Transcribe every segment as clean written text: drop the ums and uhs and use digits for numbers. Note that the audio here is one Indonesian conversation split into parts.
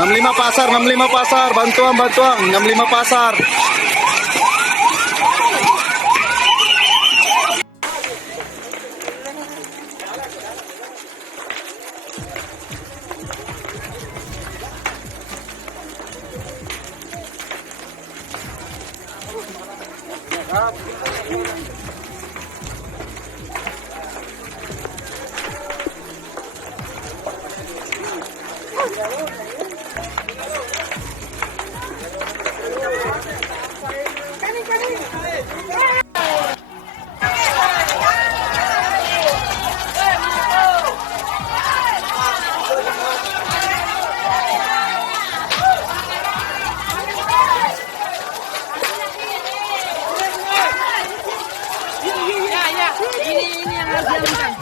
65 pasar, 65 pasar, bantuan, bantuan, 65 pasar. Ini yang harus diamankan.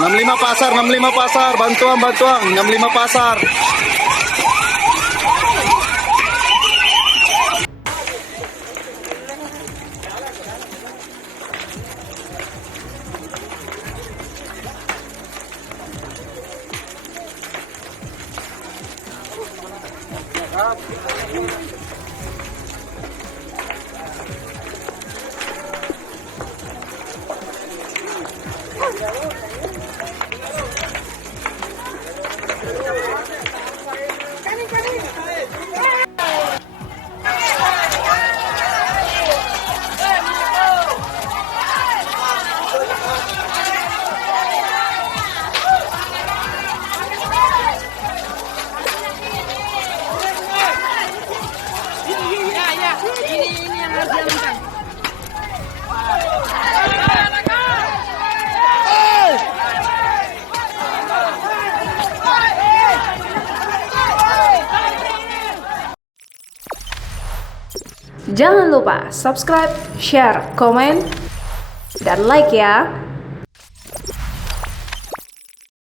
65 pasar, 65 pasar, bantuan, bantuan, 65 pasar. Ini yang harus diamankan. Jangan lupa subscribe, share, komen, dan like ya.